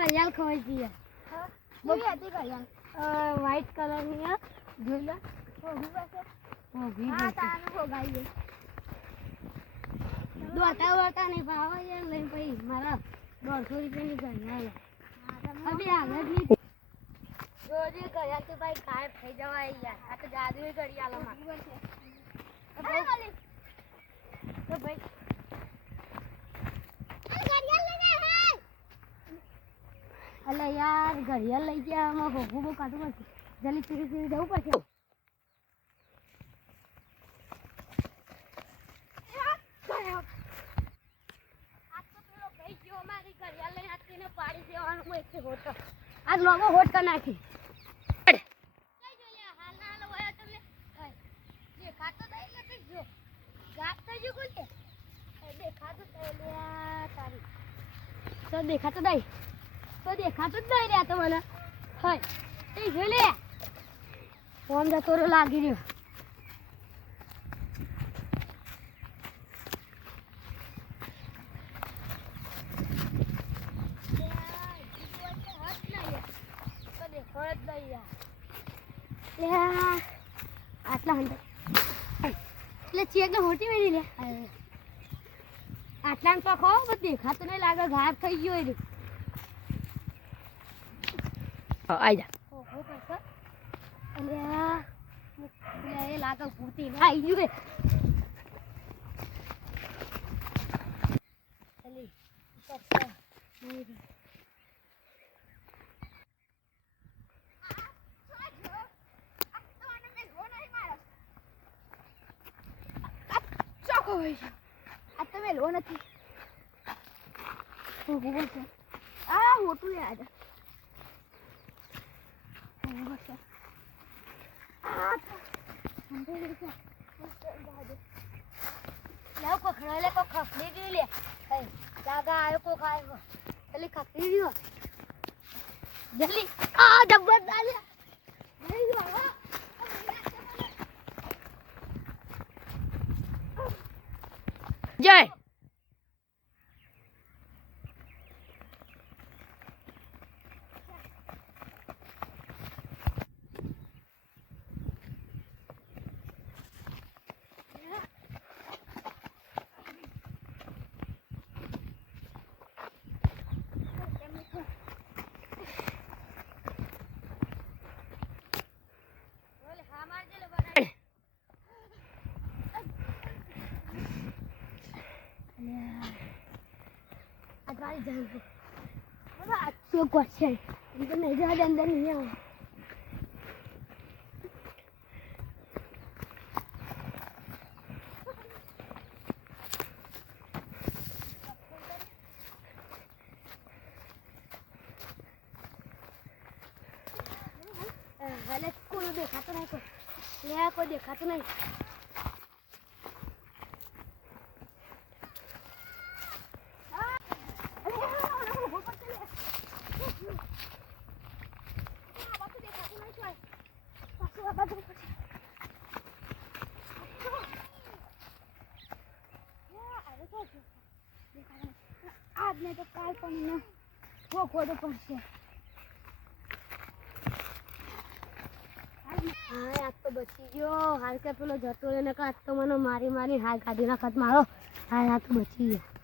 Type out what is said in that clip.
ઘડિયાળ ખવાઈ ગઈ હા કેવી હતી ઘડિયાળ વ્હાઈટ કલરની આ જોઈ લે હોગી પાસે હોગી હા તાને હોગાઈએ દોતા વળતા નહીં ભાવ યાર લઈને પછી મારા 150 રૂપિયાની ઘડિયાળ હવે આગળ નહીં રોજે ઘડિયાળ તો ભાઈ ગાયબ થઈ જવાય યાર આ તો જાદુઈ ઘડિયાળમાં તો ભાઈ અલે યાર ઘડિયાળ લઈ ગયા આમાં હોગું બહુ કાઢવું પડશે જલ્દી ચીરી ચીરી જવું પડશે આજ લોગો હોટ કરી નાખી દેખાતો નહીં તો દેખાતો જ નહીં રહ્યા તો મને હોય એ જો લે ફોન જતો લાગી રહ્યો આટલા હંડ્રેડ એટલે ચેક હોટી મેળી લે આટલા તો ખો બધું દેખાતું નહીં લાગે ગાયબ થઈ ગયો એ આઈ જા એ લાગે પૂરતી આવી ગયું આ તો મેલો નથી આ મોટું યાદ ખખડી ગઈ લે જાગા આવ્યો કો ખાય પેલી ખખડી ગયો જલ્દી આ ડબ્બા ડાલ્યા નહીં ગયો જય अटवारी जान को बड़ा अच्छो क्वेश्चन इनके नजर के अंदर नहीं आया हालत को देखा तो नहीं को ले को देखा तो नहीं आज नहीं तो काल पण वो खोदो पड़શે હા આજ તો બચી ગયો હાલ કે પેલો જતો રહે ને આજ તો મને મારી હાલ કાઢી નાખત મારો હા આ તો બચી ગયો